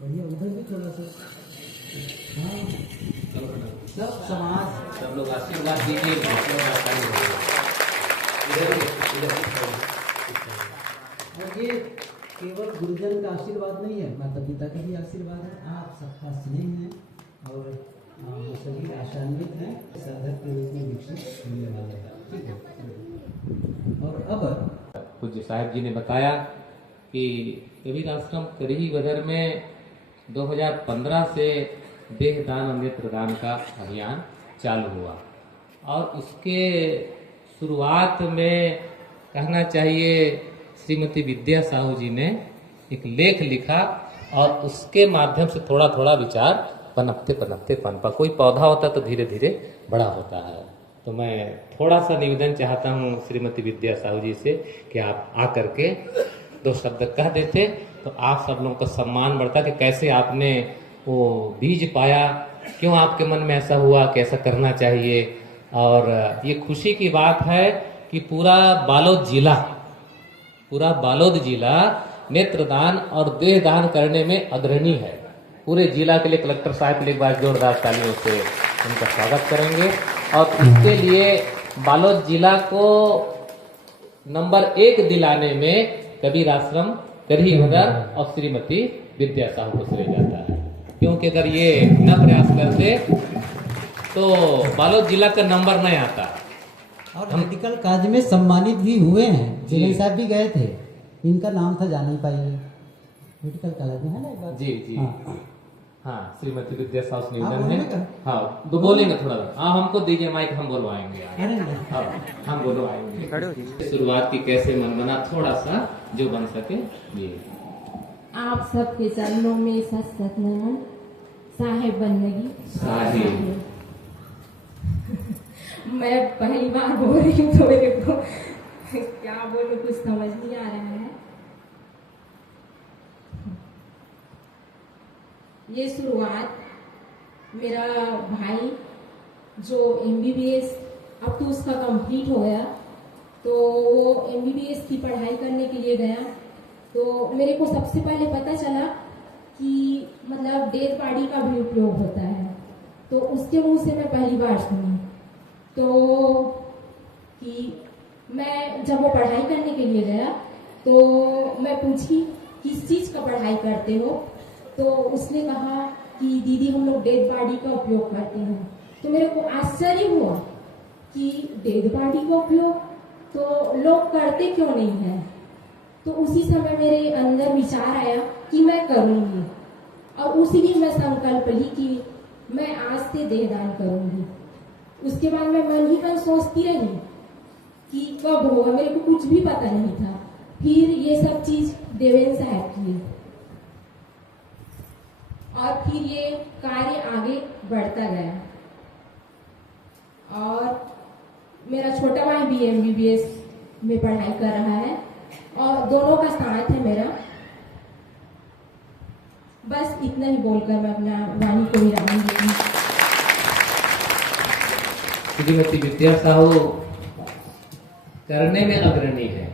बढ़िया, उधर भी थोड़ा सा। हाँ, सब समाज, सब लोग आशीर्वाद दीजिए। और ये केवल गुरुजन का आशीर्वाद नहीं है, माता पिता का भी आशीर्वाद है। आप सबका स्नेह है और हम सभी आशान्वित हैं, साधक के रूप में विकसित होने वाले हैं। ठीक है। और अब पूज्य साहब जी ने बताया कि कबीर आश्रम करही बदर में 2015 से देहदान और नेत्रदान का अभियान चालू हुआ और उसके शुरुआत में कहना चाहिए श्रीमती विद्या साहू जी ने एक लेख लिखा और उसके माध्यम से थोड़ा थोड़ा विचार पनपते पनपते पनपा। कोई पौधा होता तो धीरे धीरे बड़ा होता है। तो मैं थोड़ा सा निवेदन चाहता हूँ श्रीमती विद्या साहू जी से कि आप आकर के 2 शब्द कह देते तो आप सब लोगों का सम्मान बढ़ता कि कैसे आपने वो बीज पाया, क्यों आपके मन में ऐसा हुआ कि ऐसा करना चाहिए। और ये खुशी की बात है कि पूरा बालोद जिला नेत्रदान और देहदान करने में अग्रणी है। पूरे जिला के लिए कलेक्टर साहब के लिए एक बार जोरदार तालियों से उनका स्वागत करेंगे। और इसके लिए बालोद जिला को नंबर 1 दिलाने में कबीर आश्रम करही बदर और श्रीमती विद्या साहू को श्रेय जाता है, क्योंकि अगर ये न प्रयास करते तो बालोद जिला का नंबर नहीं आता। और मेडिकल काज में सम्मानित भी हुए हैं। जिले साहब भी गए थे, इनका नाम था जान नहीं पाइए मेडिकल कॉलेज में, है ना एक बार। जी जी हाँ, हाँ श्रीमती विद्या साहू आप निवेदन बोलेंगे? है। हाँ तो बोलेंगे थोड़ा। हाँ हमको दीजिए माइक, हम बोलवाएंगे। अरे नहीं। हाँ हम बोलवाएंगे। शुरुआत की कैसे मन बना, थोड़ा सा जो बन सके। जी आप सबके चरणों में सत सत नमन। साहेब बंदगी साहेब। मैं पहली बार बोल रही हूँ तो मेरे को क्या बोलूं कुछ समझ नहीं आ रहा है। ये शुरुआत मेरा भाई जो MBBS अब तो उसका कंप्लीट हो गया, तो वो MBBS की पढ़ाई करने के लिए गया। तो मेरे को सबसे पहले पता चला कि मतलब डेड बॉडी का भी उपयोग होता है, तो उसके मुंह से मैं पहली बार सुनी। तो कि मैं जब वो पढ़ाई करने के लिए गया तो मैं पूछी किस चीज़ का पढ़ाई करते हो, तो उसने कहा कि दीदी हम लोग डेड बॉडी का उपयोग करते हैं। तो मेरे को आश्चर्य हुआ कि डेड बॉडी का उपयोग तो लोग करते क्यों नहीं है। तो उसी समय मेरे अंदर विचार आया कि मैं करूँगी, और उसी दिन मैं संकल्प ली कि मैं आज से देहदान करूँगी। उसके बाद मैं मन ही मन सोचती रही कि कब होगा, मेरे को कुछ भी पता नहीं था। फिर ये सब चीज देवेंद्र साहब की, और फिर ये कार्य आगे बढ़ता गया। और मेरा छोटा भाई भी MBBS में पढ़ाई कर रहा है और दोनों का साथ है मेरा। बस इतना ही बोलकर मैं अपना वाणी को विराम दूंगी। श्रीमती विद्या साहू करने में अग्रणी है,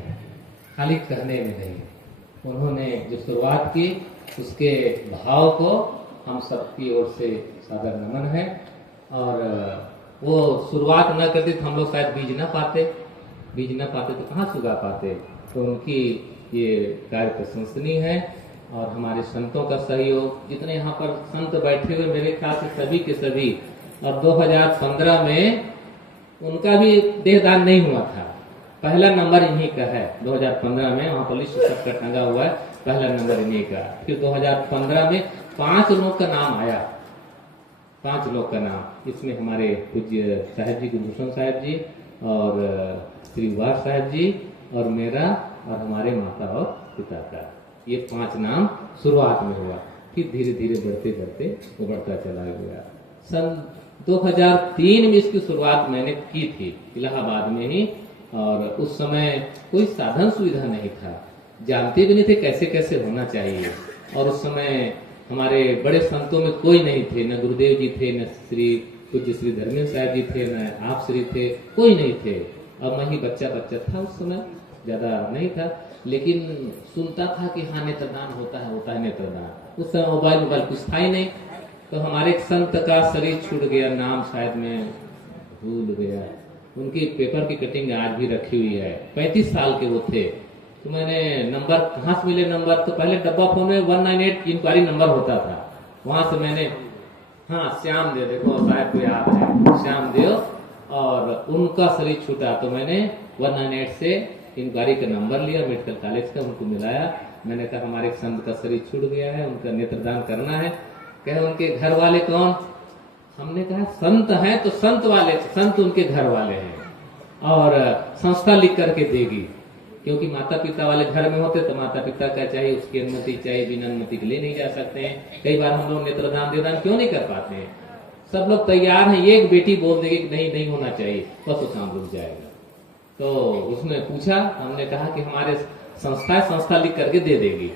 खाली कहने में नहीं। उन्होंने जो शुरुआत की उसके भाव को हम सबकी ओर से सादर नमन है। और वो शुरुआत न करती तो हम लोग शायद बीज न पाते तो कहाँ सुगा पाते। तो उनकी ये कार्य प्रशंसनीय है। और हमारे संतों का सहयोग, जितने यहाँ पर संत बैठे हुए मेरे ख्याल से सभी के सभी, और 2015 में उनका भी देहदान नहीं हुआ था। पहला नंबर इन्हीं का है। 2015 में वहाँ पर लिस्ट सबका टंगा हुआ है, पहला नंबर इन्हीं का। फिर 2015 में 5 लोग का नाम आया, 5 लोग का नाम। इसमें हमारे पूज्य साहब जी कुलभूषण साहब जी और श्री वार साहब जी और मेरा और हमारे माता और पिता का, ये 5 नाम शुरुआत में हुआ। फिर धीरे धीरे बढ़ते बढ़ते वो बढ़ता चला गया। सन 2003 में इसकी शुरुआत मैंने की थी इलाहाबाद में ही। और उस समय कोई साधन सुविधा नहीं था, जानते भी नहीं थे कैसे कैसे होना चाहिए। और उस समय हमारे बड़े संतों में कोई नहीं थे, न गुरुदेव जी थे, न श्री पूज्य श्री धर्मेंद्र साहब जी थे, न आप श्री थे, कोई नहीं थे। और मैं ही बच्चा था उस समय ज्यादा नहीं था, लेकिन सुनता था कि हाँ नेत्रदान होता है नेत्रदान। उस समय मोबाइल कुछ था ही नहीं। तो हमारे एक संत का शरीर छूट गया, नाम शायद मैं भूल गया, उनकी पेपर की कटिंग आज भी रखी हुई है। 35 साल के वो थे। तो मैंने नंबर कहाँ से मिले नंबर, तो पहले डब्बा फोन में 198 इंक्वायरी नंबर होता था, वहां से मैंने, हाँ श्याम देव, देखो साहब को याद है श्याम देव, और उनका शरीर छूटा तो मैंने 198 से इंक्वायरी का नंबर लिया, मेडिकल कॉलेज का, उनको मिलाया। मैंने कहा हमारे एक संत का शरीर छूट गया है, उनका नेत्रदान करना है। कहे उनके घर वाले कौन? हमने कहा संत हैं तो संत वाले, संत उनके घर वाले हैं और संस्था लिख करके देगी, क्योंकि माता पिता वाले घर में होते तो माता पिता का चाहिए उसकी अनुमति, चाहिए बिना अनुमति के लिए नहीं जा सकते हैं। कई बार हम लोग नेत्रदान देदान क्यों नहीं कर पाते हैं? सब लोग तैयार हैं, एक बेटी बोल देगी कि नहीं नहीं होना चाहिए, बस वो काम रुक जाएगा। तो उसने पूछा, हमने कहा कि हमारे संस्था लिख करके दे देगी।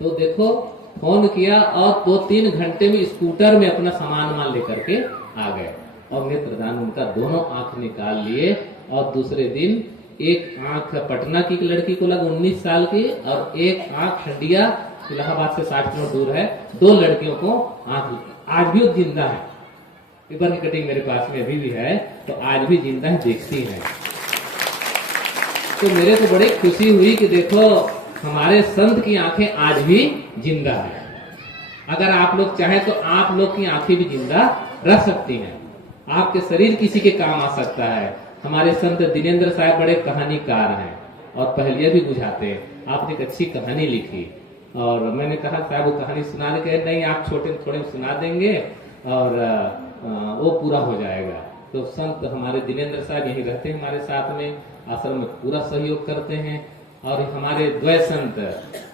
तो देखो फोन किया और 2-3 घंटे में स्कूटर में अपना सामान वामान लेकर के आ गए और नेत्रदान उनका दोनों आंख निकाल लिए। और दूसरे दिन एक आंख पटना की लड़की को लगा 19 साल की, और एक आंख खंडिया इलाहाबाद से 60 किलोमीटर दूर है, 2 लड़कियों को आंख आज भी वो जिंदा है। पेपर की कटिंग मेरे पास में अभी भी है, तो आज भी जिंदा है, देखती है। तो मेरे को बड़ी खुशी हुई कि देखो हमारे संत की आंखें आज भी जिंदा है। अगर आप लोग चाहें तो आप लोग की आंखें भी जिंदा रह सकती हैं, आपके शरीर किसी के काम आ सकता है। हमारे संत दिनेंद्र साहब बड़े कहानीकार हैं और पहेलियां भी बुझाते हैं। आपने एक अच्छी कहानी लिखी और मैंने कहा साहब वो कहानी सुना दे, नहीं आप छोटे थोड़े सुना देंगे और वो पूरा हो जाएगा। तो संत हमारे दिनेंद्र साहब यहीं रहते हैं हमारे साथ में, आश्रम में पूरा सहयोग करते हैं। और हमारे द्वय संत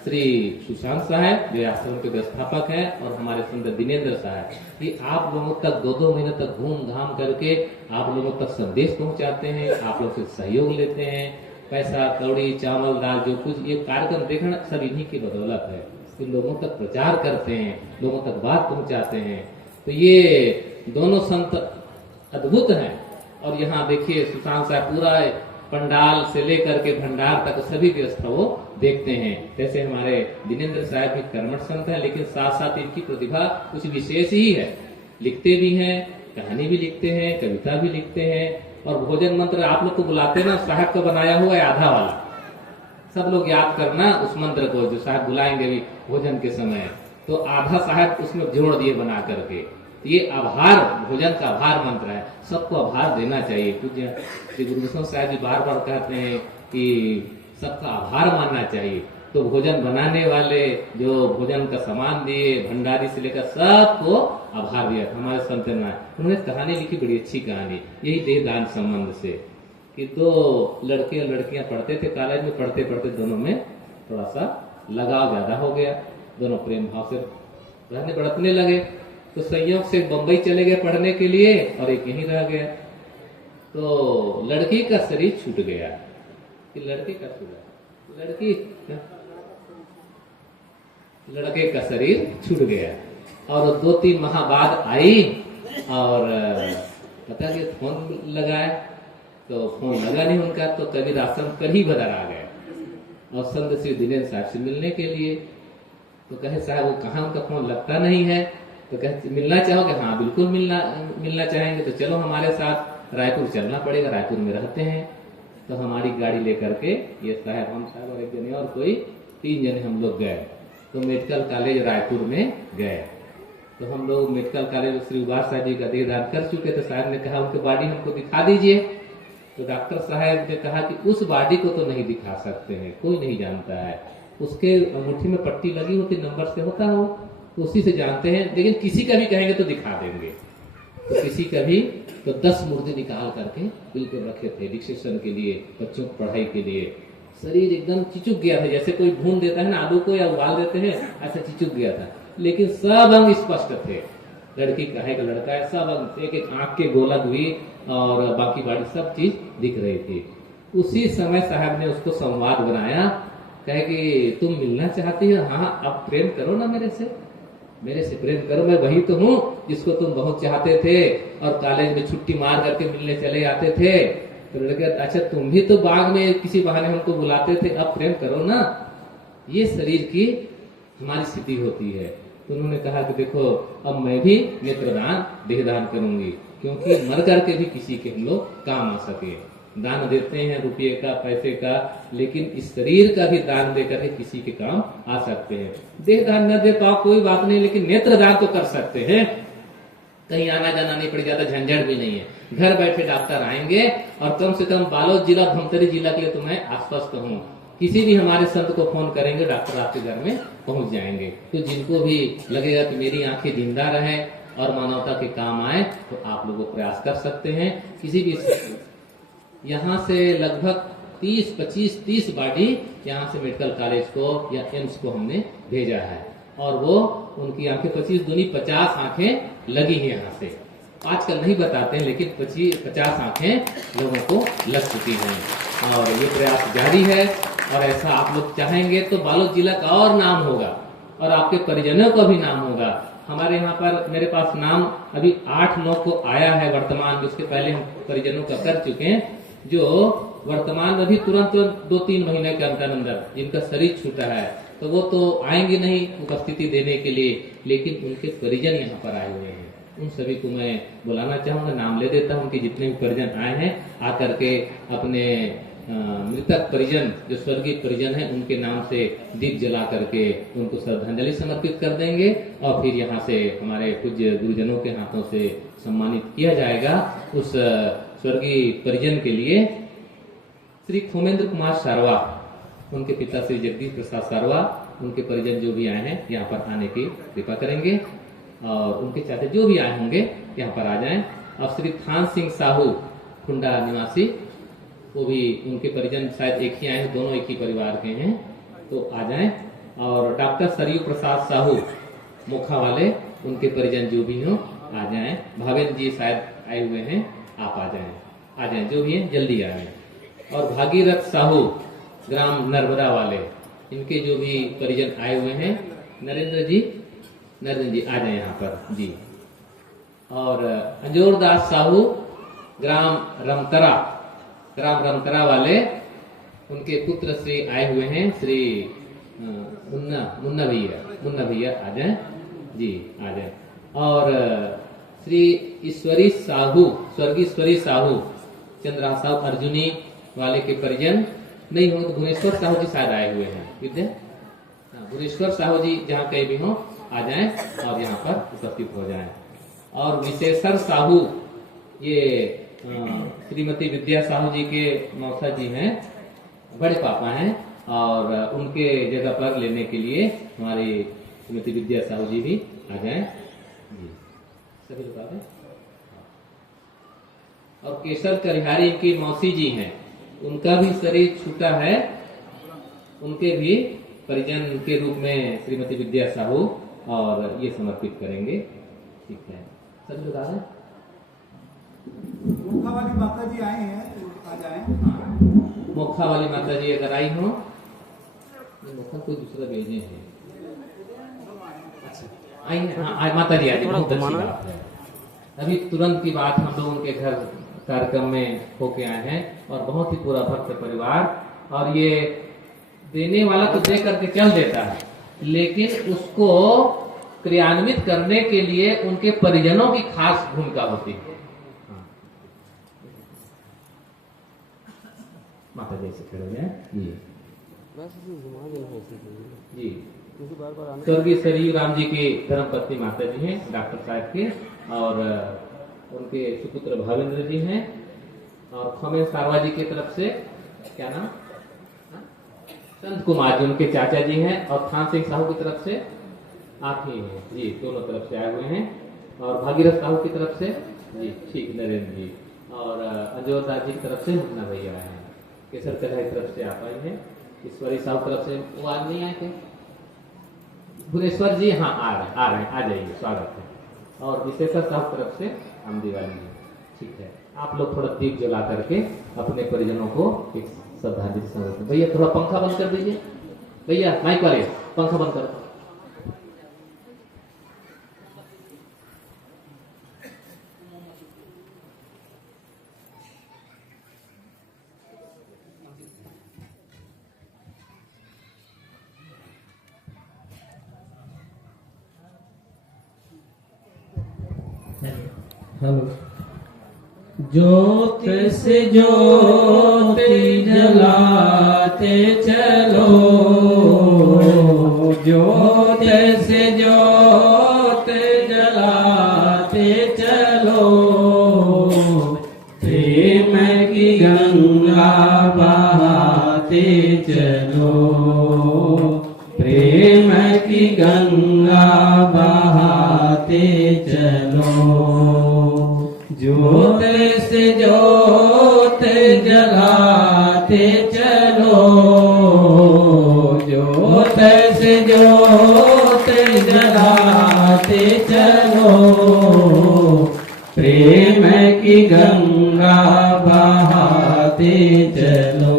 श्री सुशांत साहब जो आश्रम के व्यवस्थापक हैं और हमारे संत दिनेंद्र साहब, ये आप लोगों तक 2-2 महीने तक घूम घाम करके आप लोगों तक संदेश पहुंचाते हैं, आप लोग से सहयोग लेते हैं, पैसा कौड़ी चावल दाल जो कुछ ये कार्यक्रम देखना सब इन्हीं की बदौलत है। इन लोगों तक प्रचार करते हैं, लोगों तक बात पहुंचाते हैं। तो ये दोनों संत अद्भुत हैं। और यहाँ देखिए सुशांत साहब पूरा पंडाल से लेकर के भंडार तक सभी व्यवस्था वो देखते हैं। जैसे हमारे दिनेंद्र साहब भी कर्मठ संत हैं, लेकिन साथ साथ इनकी प्रतिभा कुछ विशेष ही है, लिखते भी हैं, कहानी भी लिखते हैं, कविता भी लिखते हैं। और भोजन मंत्र आप लोग को बुलाते हैं ना, साहब का बनाया हुआ है आधा वाला, सब लोग याद करना उस मंत्र को जो साहब बुलाएंगे भी भोजन के समय, तो आधा साहब उसमें जोड़ दिए बना करके। ये आभार, भोजन का आभार मंत्र है, सबको आभार देना चाहिए। पूज्य श्री गुरु गोस्वामी साहब जी बार बार कहते हैं कि सबका आभार मानना चाहिए। तो भोजन बनाने वाले जो भोजन का सामान दिए, भंडारी से लेकर सबको आभार दिया। हमारे संत उन्होंने कहानी लिखी, बड़ी अच्छी कहानी, यही देहदान संबंध से कि 2 लड़के और लड़कियां पढ़ते थे कॉलेज में, पढ़ते पढ़ते दोनों में थोड़ा सा लगाव ज्यादा हो गया, दोनों प्रेम भाव से रहने बरतने लगे। तो संयोग से बंबई चले गए पढ़ने के लिए और एक यहीं रह गया। तो लड़की का शरीर छूट गया, कि लड़के का छूटा, लड़के का शरीर छूट गया। और 2-3 माह बाद आई और पता नहीं फोन लगाया, तो फोन लगा नहीं उनका, तो कबीर आश्रम कल ही बदर आ गए और संत श्री दिनेंद्र साहब से मिलने के लिए। तो कहे साहब वो कहाँ, उनका फोन लगता नहीं है। तो कहते मिलना चाहोगे? हाँ बिल्कुल मिलना चाहेंगे। तो चलो हमारे साथ रायपुर चलना पड़ेगा, रायपुर में रहते हैं। तो हमारी गाड़ी लेकर के ये साहब, हम साहब और एक जने और कोई 3 जने हम लोग गए। तो मेडिकल कॉलेज रायपुर में गए। तो हम लोग मेडिकल कॉलेज श्री उबार साहब जी का देहदान कर चुके थे। साहब ने कहा उनकी बॉडी हमको दिखा दीजिए। तो डॉक्टर साहब ने कहा कि उस बॉडी को तो नहीं दिखा सकते हैं, कोई नहीं जानता है, उसके अंगूठी में पट्टी लगी होती, नंबर से होता हो, तो उसी से जानते हैं, लेकिन किसी का भी कहेंगे तो दिखा देंगे। तो किसी का भी तो 10 मुर्दे निकाल करके बिल्कुल रखे थे डिक्सेशन के लिए, बच्चों की पढ़ाई के लिए। शरीर एकदम चिचुक गया था, जैसे कोई भून देता है ना आलू को या उबाल देते हैं, ऐसा चिचुक गया था। लेकिन सब अंग स्पष्ट थे, लड़की कहे का लड़का है, सब अंग, एक एक आंख के गोलक हुई और बाकी बॉडी सब चीज दिख रही थी। उसी समय साहब ने उसको संवाद बनाया, कहे कि तुम मिलना चाहती हो? हाँ, अब प्रेम करो ना मेरे से प्रेम करो, मैं वही तो हूँ जिसको तुम बहुत चाहते थे और कॉलेज में छुट्टी मार करके मिलने चले आते थे। तो लड़के अच्छा तुम भी तो बाग में किसी बहाने हमको बुलाते थे, अब प्रेम करो ना। ये शरीर की हमारी स्थिति होती है। तो उन्होंने कहा कि देखो अब मैं भी नेत्रदान देहदान करूंगी, क्योंकि मर करके भी किसी के हम लोग काम आ सके। दान देते हैं रुपये का, पैसे का, लेकिन इस शरीर का भी दान दे करके किसी के काम आ सकते हैं। देहदान न दे पाओ कोई बात नहीं, लेकिन नेत्रदान तो कर सकते हैं। कहीं आना जाना नहीं पड़ जाता, झंझट भी नहीं है। घर बैठे डॉक्टर आएंगे और कम से कम बालोद जिला, धमतरी जिला के लिए तो मैं आश्वस्त हूँ, किसी भी हमारे संत को फोन करेंगे, डॉक्टर आपके घर में पहुंच जाएंगे। तो जिनको भी लगेगा कि मेरी आंखें जिंदा रहे और मानवता के काम आए, तो आप लोग प्रयास कर सकते हैं। किसी भी यहाँ से लगभग 25-30 बॉडी यहाँ से मेडिकल कॉलेज को या एम्स को हमने भेजा है, और वो उनकी आंखें 25 दूनी 50 आंखें लगी हैं यहाँ से। आजकल नहीं बताते हैं, लेकिन 50 आंखें लोगों को लग चुकी हैं, और ये प्रयास जारी है। और ऐसा आप लोग चाहेंगे तो बालोद जिला का और नाम होगा, और आपके परिजनों का भी नाम होगा। हमारे यहाँ पर मेरे पास नाम अभी 8-9 को आया है वर्तमान में, उसके पहले हम परिजनों का कर चुके हैं, जो वर्तमान में भी तुरंत 2-3 महीने के अंदर अंदर जिनका शरीर छूटा है, तो वो तो आएंगे नहीं उपस्थिति देने के लिए, लेकिन उनके परिजन यहाँ पर आए हुए हैं। उन सभी को मैं बुलाना चाहूंगा, नाम ले देता हूँ। उनके जितने भी परिजन आए हैं आकर के अपने मृतक परिजन, जो स्वर्गीय परिजन हैं, उनके नाम से दीप जला करके उनको श्रद्धांजलि समर्पित कर देंगे, और फिर यहाँ से हमारे पूज्य गुरुजनों के हाथों से सम्मानित किया जाएगा। उस स्वर्गीय परिजन के लिए श्री खोमेंद्र कुमार सारवा, उनके पिता श्री जगदीश प्रसाद सारवा, उनके परिजन जो भी आए हैं यहाँ पर आने की कृपा करेंगे, और उनके चाचा जो भी आए होंगे यहाँ पर आ जाएं। अब श्री थान सिंह साहू खुंडा निवासी, वो भी उनके परिजन शायद एक ही आए हैं, दोनों एक ही परिवार के हैं, तो आ जाएं। और डॉक्टर सरयू प्रसाद साहू मोखा वाले, उनके परिजन जो भी हो आ जाएं। भावेंद्र जी शायद आए हुए हैं, आप आ जाएं, जो भी है जल्दी आ जाएं। और भागीरथ साहू ग्राम नर्मदा वाले, इनके जो भी परिजन आए हुए हैं, नरेंद्र जी आ जाए यहाँ पर जी। और अंजोरदास साहू ग्राम रमतरा वाले, उनके पुत्र श्री आए हुए हैं, श्री मुन्ना भैया आ जाए जी, आ जाए। और श्री ईश्वरी साहू, स्वर्गीय ईश्वरी साहू चंद्रा साहू अर्जुनी वाले के परिजन नहीं हो तो भुवनेश्वर साहू जी शायद आए हुए हैं, भुवनेश्वर साहू जी जहाँ कहीं भी हो आ जाएं और यहाँ पर उपस्थित हो जाएं। और विशेषर साहू, ये श्रीमती विद्या साहू जी के मौसा जी हैं, बड़े पापा हैं, और उनके जगह पर लेने के लिए हमारी श्रीमती विद्या साहू जी भी आ जाएं जी, सभी लोग आ जाएं। और केशव करिहारी की मौसी जी हैं, उनका भी शरीर छूटा है, उनके भी परिजन के रूप में श्रीमती विद्या साहू और ये समर्पित करेंगे। ठीक है, सभी लोग आ रहे हैं। मोखा वाली माता जी आए हैं, तो आ जाएं। मोखा वाली माता जी अगर आई हो, मोखा कोई दूसरा भेजे हैं, अच्छा आई हैं, हाँ माता जी आज बहुत अच्छी बात है। अभी तुरंत की बात, हम लोग उनके घर कार्यक्रम में होके आए हैं, और बहुत ही पूरा भक्त परिवार, और ये देने वाला तो दे करके चल देता है, लेकिन उसको क्रियान्वित करने के लिए उनके परिजनों की खास भूमिका होती है। माता जी से खड़े हैं जी जी। स्वर्गीय सरयू राम जी की धर्मपत्नी माता जी हैं, डॉक्टर साहब के, और उनके सुपुत्र भावेंद्र जी हैं, और खोमेन सारवा जी की तरफ से क्या नाम, संत कुमार जी उनके चाचा जी हैं, और थान सिंह साहू की तरफ से आप ही हैं जी, दोनों तरफ से आए हुए हैं। और भागीरथ साहू की तरफ से जी, ठीक नरेंद्र जी, और अंजोरदास जी की तरफ से मुन्ना भैया आए हैं, केसर कढ़ाई की तरफ से आप आए हैं, ईश्वरी साहू तरफ से वो आज नहीं आए थे, भुवनेश्वर जी हाँ आ रहे हैं, आ जाइए, स्वागत है। और विशेषर साहब तरफ से हम दिवाली जी, ठीक है। आप लोग थोड़ा दीप जला करके अपने परिजनों को एक श्रद्धांजलि समर्पित। भैया थोड़ा पंखा बंद कर दीजिए, भैया माइक वाले पंखा बंद करो। हेलो। ज्योत से ज्योत जलाते चलो, ज्योत से ज्योत जलाते चलो, प्रेम की गंगा बहाते चलो, प्रेम की गंगा बहाते चलो, ज्योत से ज्योत जलाते चलो, ज्योत से ज्योत जलाते चलो, प्रेम की गंगा बहाते चलो,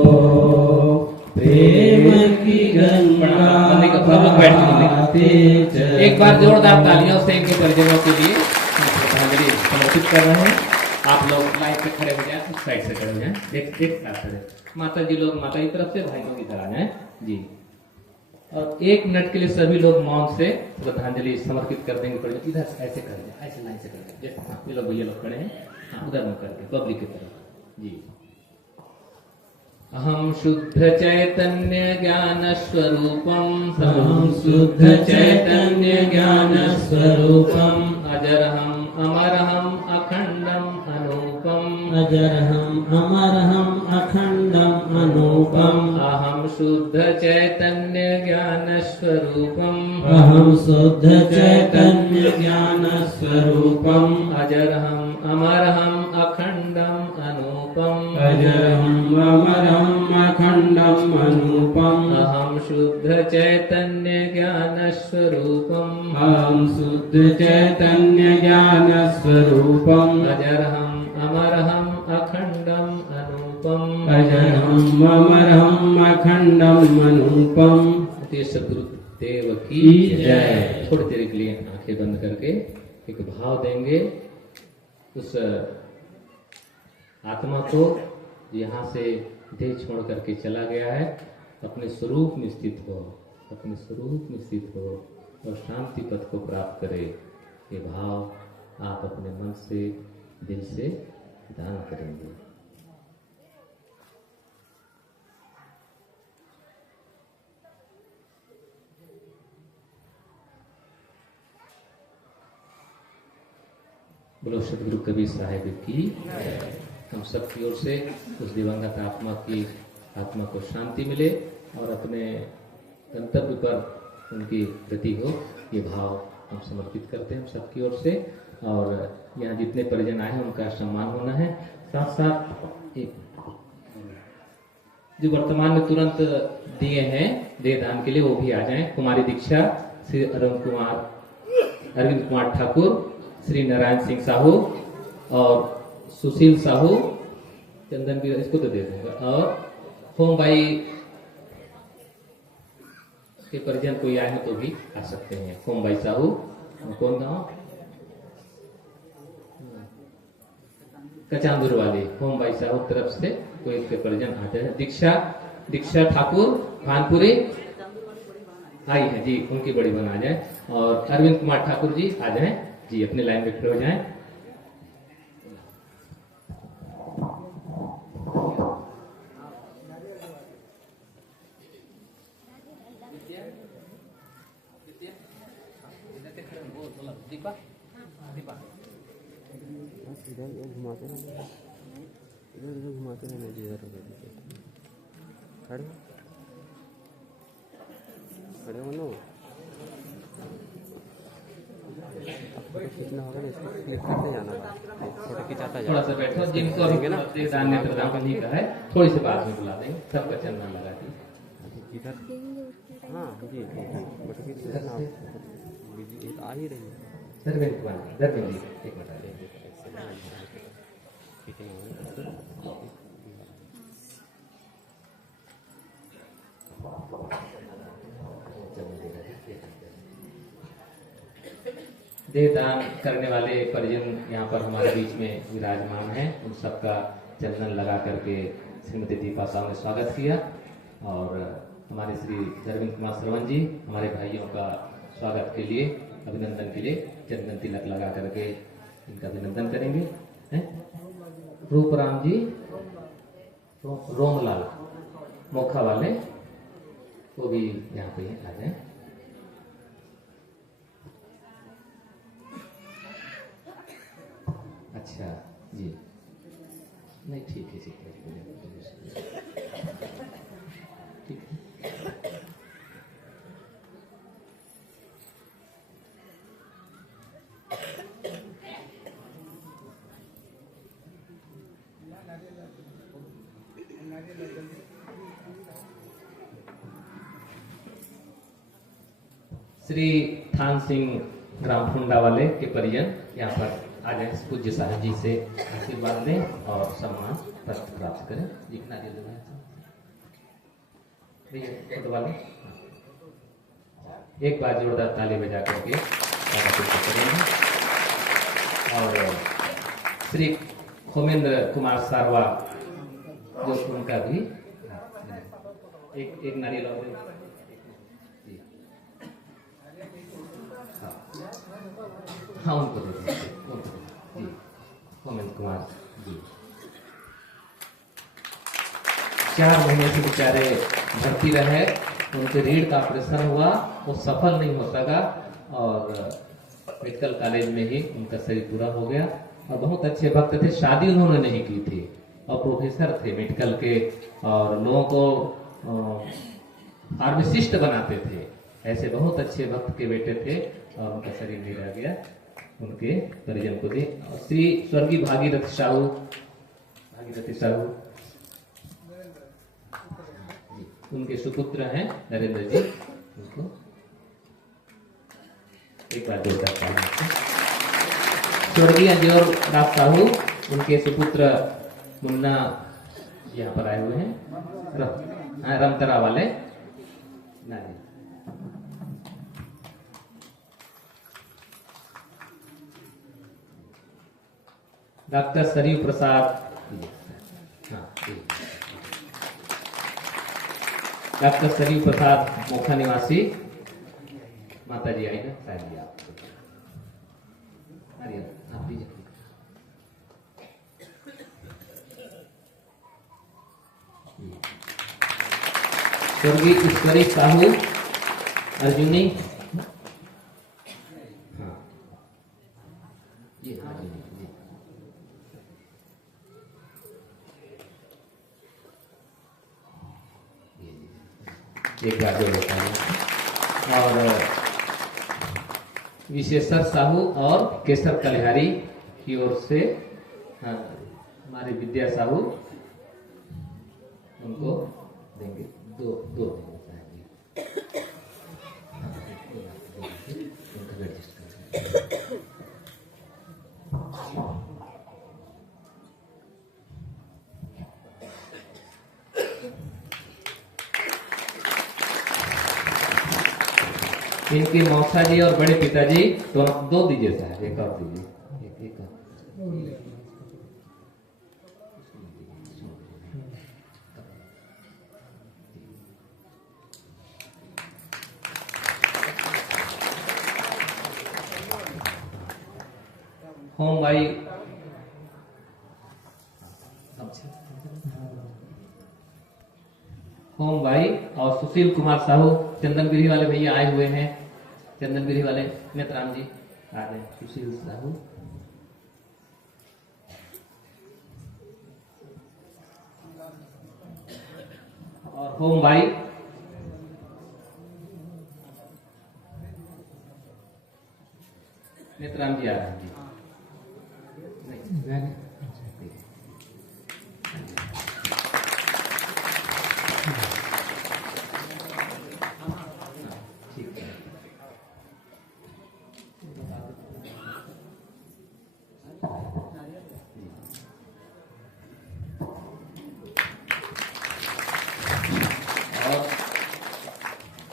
प्रेम की गंगा बहाते चलो। एक बार जोरदार तालियों से इनके परिजनों के लिए श्रद्धांजलि समर्पित कर रहे हैं। आप लोग लाइन पे खड़े हो जाए, उस साइड से खड़े हो जाए, एक साथ खड़े। माता जी लोग माता की तरफ से, भाई लोग इधर आ जाए जी। और 1 मिनट के लिए सभी लोग मौन से श्रद्धांजलि समर्पित कर देंगे। इधर ऐसे कर जाए, ऐसे लाइन से कर जाए, जैसे हाँ, ये लोग भैया लोग खड़े हैं, हाँ उधर में करके पब्लिक की तरफ जी। अहम शुद्ध चैतन्य ज्ञान स्वरूपम, अहम शुद्ध चैतन्य ज्ञान स्वरूपम, अजरहम अमरहम अखंडम अनूपम, अजरहम अमरहम अखंडम अनूपम, अहम शुद्ध चैतन्य ज्ञान स्वरूपम, अहम शुद्ध चैतन्य ज्ञान स्वरूपम, अजरहम अमरहम अखंडम अनूपम, अजरहम अमरहम अखंडम अनूपम, अहम शुद्ध चैतन्य ज्ञान स्वरूपम, अहम शुद्ध चैतन्य ज्ञान स्वरूपम, अजरहम अमरहम अखंडम अनूपम, अजरहम अमरहम अखंडम अनूपम। सदगुरु देव की की जय। जय। थोड़ी देर के लिए आंखें बंद करके एक भाव देंगे उस आत्मा को यहाँ से देह छोड़ करके चला गया है, अपने स्वरूप में स्थित हो, अपने स्वरूप में स्थित हो और शांति पथ को प्राप्त करे। ये भाव आप अपने मन से, दिल से दान करेंगे। बोलो सदगुरु कबीर साहिब की। हम सब की ओर से उस दिवंगत आत्मा को शांति मिले और अपने गंतव्य पर उनकी गति हो, ये भाव हम समर्पित करते हैं हम सबकी ओर से। और यहाँ जितने परिजन आए हैं उनका सम्मान होना है। साथ साथ एक जो वर्तमान में तुरंत दिए हैं देह दान के लिए, वो भी आ जाएं। कुमारी दीक्षा श्री अरविंद कुमार ठाकुर, श्री नारायण सिंह साहू और सुशील साहू, चंदन की इसको तो दे दूंगा। और होम भाई के परिजन कोई आए हैं तो भी आ सकते हैं। होम भाई साहू, कौन गाँव? कचांदुर वाले होम भाई साहू तरफ से कोई इसके परिजन आते हैं। दीक्षा ठाकुर भानपुरी आई है जी, उनकी बड़ी बन आ जाए। और अरविंद कुमार ठाकुर जी आ जाए जी, अपने लाइन में खड़े हो जाएं। इधर घुमाते रहना जी, इधर खड़े खड़े हो नो। फोटो खींचना होगा ना, इसको क्लिक करते जाना था, फोटो खिंचाता थोड़ा सा बैठो, जिनको अभी ना दान नेत्रदान का नहीं कहा है, थोड़ी सी बाद में बुला देंगे, सबका चंदन लगा दी। इधर हाँ जी जी, फोटो खींच लेना आ ही रही है। धर्मेंद्र जी एक मिनट आ जाइए। देह दान करने वाले परिजन यहाँ पर हमारे बीच में विराजमान हैं। उन सबका चंदन लगा करके श्रीमती दीपा साहब ने स्वागत किया और हमारे श्री अरविंद कुमार श्रवण जी हमारे भाइयों का स्वागत के लिए, अभिनंदन के लिए चंदन तिलक लगा करके इनका अभिनंदन करेंगे। हैं? रूपराम जी, रोमलाल मोखा वाले, वो भी यहाँ पे आ जाए। अच्छा जी, नहीं ठीक है, ठीक है। श्री थान सिंह ग्राम फुंडा वाले के परिजन यहाँ पर आ जाए, पूज्य साहब जी से आशीर्वाद लें और सम्मान प्राप्त करें। जितना दे देना है भैया फोटो वाले, एक बार जोरदार ताली बजा करके करेंगे। और श्री खोमेंद्र कुमार सारवा जो उनका भी एक नारियल और जी, हाँ उनको दे दीजिए जी, खोमेंद्र कुमार जी। 4 महीने से बेचारे भर्ती रहे, उनके रीढ़ का ऑपरेशन हुआ, वो सफल नहीं हो सका और मेडिकल कॉलेज में ही उनका शरीर पूरा हो गया। और बहुत अच्छे भक्त थे, शादी उन्होंने नहीं की थी और प्रोफेसर थे मेडिकल के और लोगों को फार्मासिस्ट बनाते थे। ऐसे बहुत अच्छे भक्त के बेटे थे और उनका शरीर नहीं रह गया, उनके परिजन को दे। और श्री स्वर्गीय भागीरथी साहू उनके सुपुत्र हैं नरेंद्र जी, उनको एक बार जोरदार ताली। स्वर्गीय जोर दास साहू, उनके सुपुत्र मुन्ना यहाँ पर आए हुए हैं, रमतरा वाले नारी। डॉक्टर सरयू प्रसाद, हाँ डॉक्टर सरयू प्रसाद मोखा निवासी, माता जी आई ना शायद जी, आप दीजिए। स्वर्गीय ईश्वरी साहू अर्जुनी, हाँ जी, हाँ जी, एक बार जो होता है। और विशेषर साहू और केसर कलिहारी की ओर से हमारे विद्या साहू, उनको देंगे दो देंगे इनके मौसा जी और बड़े पिताजी दोनों 2 दीजिए साहब, एक और दीजिए, एक होम भाई, होम भाई और सुशील कुमार साहू चंदनगिरी वाले भैया आए हुए हैं, चंदनगिरी वाले नेत्राम जी आ गए। सुशील साहू और होम भाई नेत्राम जी आ रहे हैं जी।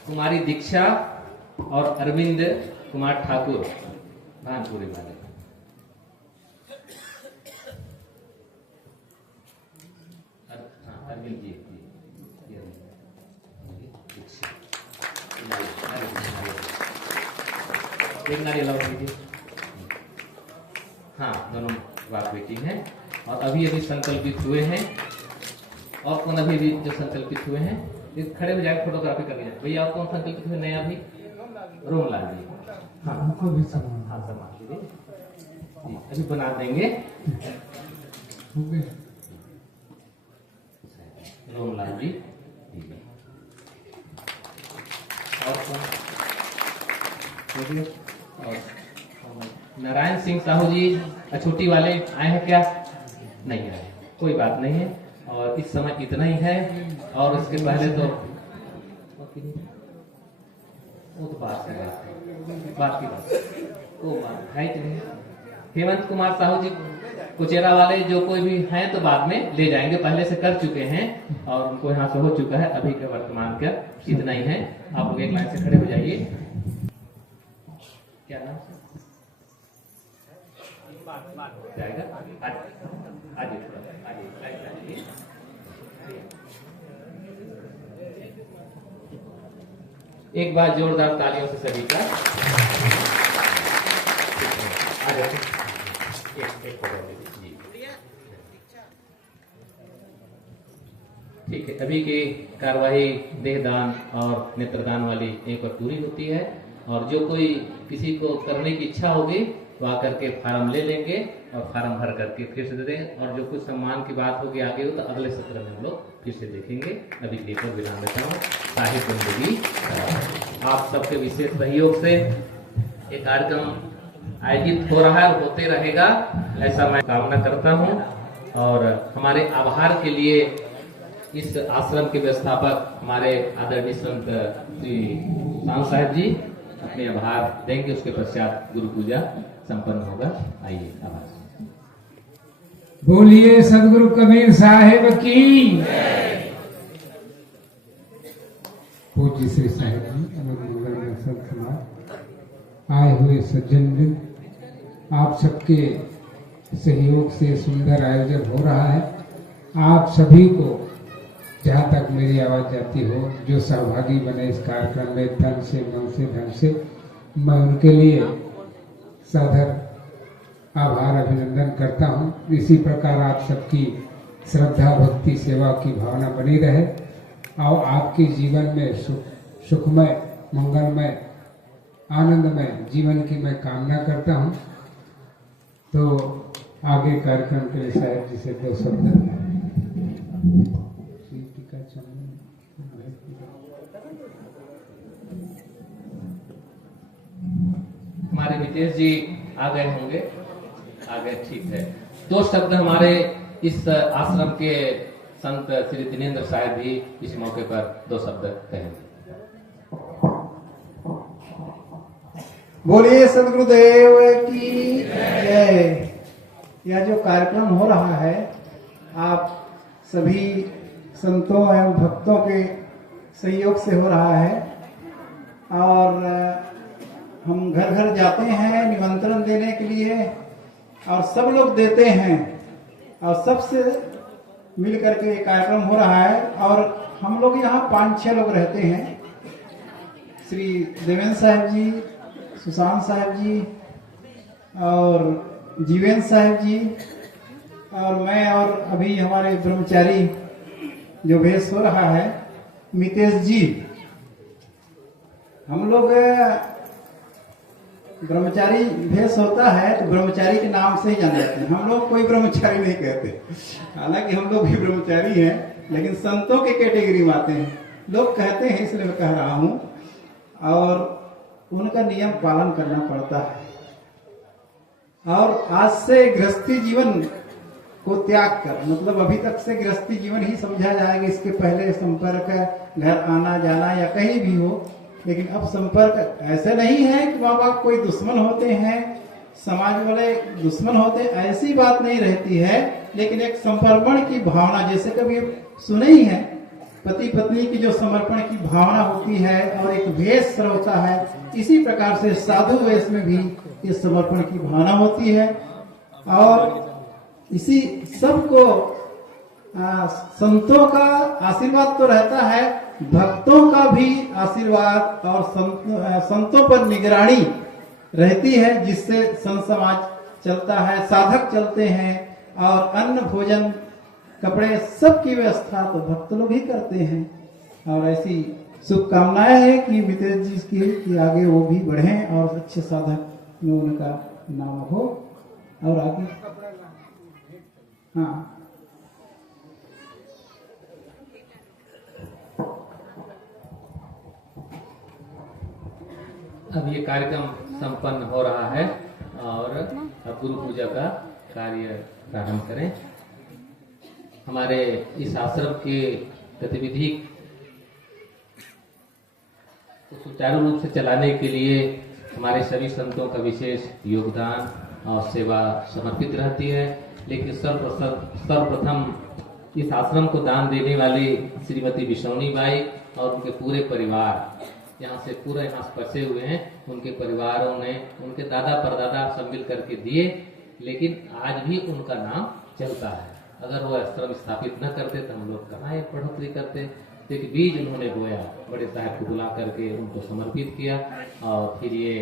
कुमारी दीक्षा और अरविंद कुमार ठाकुर भानपुरी वाले। अरविंद जी एक नारियल और दीजिए। हाँ, दोनों बाप बेटी हैं और अभी अभी संकल्पित हुए हैं। और कौन अभी भी जो संकल्पित हुए हैं, ये खड़े हो जाए, फोटोग्राफी कर लीजिए। भैया आप कौन संकल्पित हुए नया अभी? रोमलाल जी। हाँ, हमको भी सम्मान हाँ, सम्मान लीजिए जी, अभी बना देंगे। हो गए। रोमलाल जी। और कौन? और नारायण सिंह साहू जी अछूटी वाले आए हैं क्या? नहीं आए, कोई बात नहीं है। और इस समय इतना ही है। और उसके पहले तो वो तो बात की बात वो बात है कि नहीं। हेमंत कुमार साहू जी कुचेरा वाले जो कोई भी हैं तो बाद में ले जाएंगे, पहले से कर चुके हैं और उनको यहाँ से हो चुका है। अभी के वर्तमान का इतना ही है। आप लोग एक लाइन से खड़े हो जाइए। क्या नाम जाएगा? आगे थोड़ा आगे। एक बार जोरदार तालियों से सभी का ठीक है। अभी की कार्यवाही देहदान और नेत्रदान वाली एक बार पूरी होती है। और जो कोई किसी को करने की इच्छा होगी वो आकर के फार्म ले लेंगे और फार्म भर करके फिर से दे देंगे। और जो कुछ सम्मान की बात होगी आगे हो तो अगले सत्र में हम लोग फिर से देखेंगे। अभी के लिए विराम देता हूँ। साहित्य जिंदगी आप सबके विशेष सहयोग से एक कार्यक्रम आयोजित हो रहा है, होते रहेगा, ऐसा मैं कामना करता हूँ। और हमारे आभार के लिए इस आश्रम के व्यवस्थापक हमारे आदरणीय संत श्री सांस साहब जी अपने आभार देंगे। उसके पश्चात गुरु पूजा संपन्न होगा। आइए, आभार। बोलिए सदगुरु कबीर साहेब की। पूज्य श्री साहिब जी, मंगल संत समाज, आए हुए सज्जन, आप सबके सहयोग से सुंदर आयोजन हो रहा है। आप सभी को जहाँ तक मेरी आवाज जाती हो, जो सहभागी बने इस कार्यक्रम में तन से, मन से, धन से, मैं उनके लिए सादर आभार अभिनंदन करता हूँ। इसी प्रकार आप सबकी श्रद्धा, भक्ति, सेवा की भावना बनी रहे और आपके जीवन में सुखमय, मंगलमय, आनंदमय जीवन की मैं कामना करता हूँ। तो आगे कार्यक्रम के लिए साहब जी से 2 शब्द। हमारे नितेश जी आ गए होंगे, आ गए, ठीक है। 2 शब्द हमारे इस आश्रम के संत श्री दिनेंद्र साहब भी इस मौके पर 2 शब्द कहेंगे। बोलिए सदगुरुदेव की जय। यह जो कार्यक्रम हो रहा है, आप सभी संतों एवं भक्तों के सहयोग से हो रहा है। और हम घर घर जाते हैं निमंत्रण देने के लिए और सब लोग देते हैं और सबसे मिल करके ये कार्यक्रम हो रहा है। और हम लोग यहाँ 5-6 लोग रहते हैं। श्री देवेंद्र साहब जी, सुशांत साहब जी और जीवेंद्र साहब जी और मैं, और अभी हमारे ब्रह्मचारी जो भेष हो रहा है मितेश जी। हम लोग ब्रह्मचारी भेष होता है तो ब्रह्मचारी के नाम से ही जाने जाते हैं। हम लोग कोई ब्रह्मचारी नहीं कहते, हालांकि हम लोग भी ब्रह्मचारी हैं, लेकिन संतों के कैटेगरी में आते हैं। लोग कहते हैं इसलिए मैं कह रहा हूँ। और उनका नियम पालन करना पड़ता है। और आज से गृहस्थी जीवन को त्याग कर, मतलब अभी तक से गृहस्थी जीवन ही समझा जाएगा। इसके पहले संपर्क, घर आना जाना या कहीं भी हो, लेकिन अब संपर्क ऐसे नहीं है कि माँ बाप कोई दुश्मन होते हैं, समाज वाले दुश्मन होते हैं, ऐसी बात नहीं रहती है। लेकिन एक समर्पण की भावना, जैसे कभी सुने ही है, पति पत्नी की जो समर्पण की भावना होती है और एक वेश होता है, इसी प्रकार से साधु वेश में भी ये समर्पण की भावना होती है। और इसी सबको संतों का आशीर्वाद तो रहता है, भक्तों का भी आशीर्वाद और संतों पर निगरानी रहती है, जिससे संत समाज चलता है, साधक चलते हैं, और अन्न भोजन कपड़े सबकी व्यवस्था तो भक्त लोग ही करते हैं। और ऐसी शुभकामनाएं हैं कि मितेश जी की कि आगे वो भी बढ़ें और अच्छे साधक में उनका नाम हो। और आगे हाँ, अब ये कार्यक्रम संपन्न हो रहा है और अब गुरु पूजा का कार्य प्रारंभ करें। हमारे इस आश्रम की गतिविधि को सुचारू रूप से चलाने के लिए हमारे सभी संतों का विशेष योगदान और सेवा समर्पित रहती है। लेकिन सर्वप्रथम इस आश्रम को दान देने वाली श्रीमती विशौनी बाई और उनके पूरे परिवार, यहाँ से पूरे यहाँ बसे हुए हैं, उनके परिवारों ने उनके दादा परदादा सब मिल करके दिए, लेकिन आज भी उनका नाम चलता है। अगर वो आश्रम स्थापित न करते तो हम लोग कहाँ एक बढ़ोतरी करते। एक बीज उन्होंने बोया, बड़े साहब को बुला करके उनको समर्पित किया और फिर ये